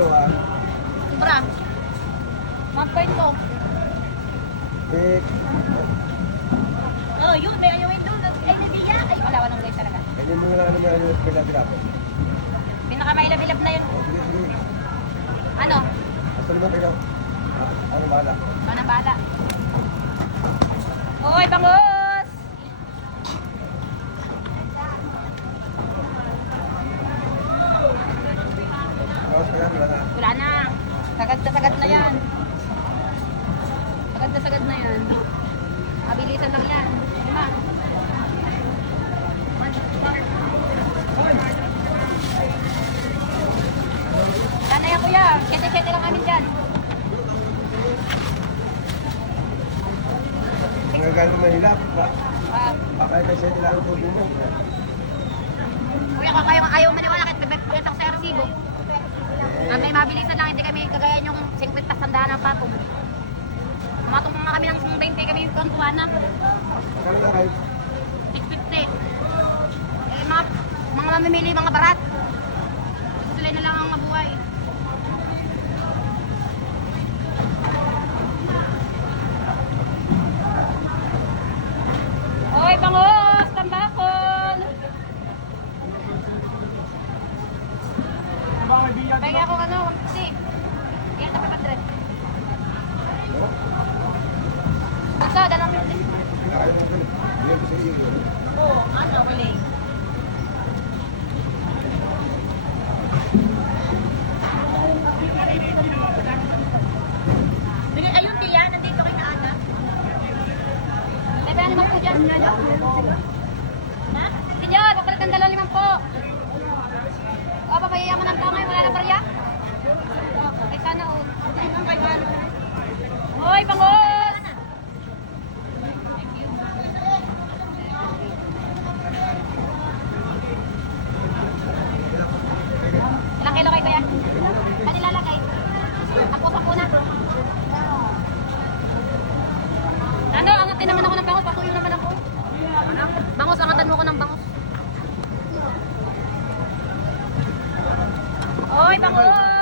Sobra. Mag-point ko. Eh, Oh, yun. May ayawin doon. Ay, nabiya. Ay, wala. Walang guys talaga. hindi mo lang naman yung pinatirapo. Pinakamailap-ilap na yun. Sige, sige. Ano? Basta naman kayo. Ano bala? Manang bala. Hoy, bangus! Tapos kaya, wala na. Wala na. Sagad na sagad na yan. Sagad na sagad na yan. Mabilisan lang yan. Lima. Sana yan kuya. Kete-kete lang amin dyan. Nagagalit mo Manila. Ah, Baka kasi nila ang tubo mo. kuya, kung ayaw maniwala kahit may sa resibo. May mabilisan lang, hindi kami kagaya yung 50 sandaan ng patong. Matong mga kami ng 20 kami yung kuha na. Kano na kayo? 650. Eh, mga mamimili, mga barat. Gusto sila na lang ang mabuhay. Hoy, bangus! Tambakol! Pagay ako ano, kasi. Yan, tapos 100. Basta, dalawang 50. Kaya na kayo. Hindi ko sa iyo. Oo, ano, wala. Ayun, Tia, nandito kay Naana. Lebe, ano ba po dyan? Ha? Tinyo, papalit ng 2,500 po. O, papayayaman ng tao ngayon, wala na barya? Ay, sana o. Hoy, bangus! Ilang kilo kayo kaya? Ano lalagay? Ako sa puna. Ano, angatin naman ako ng bangus. Patuloy naman ako. Bangus, angatan mo ako ng bangus. Oy, bangus!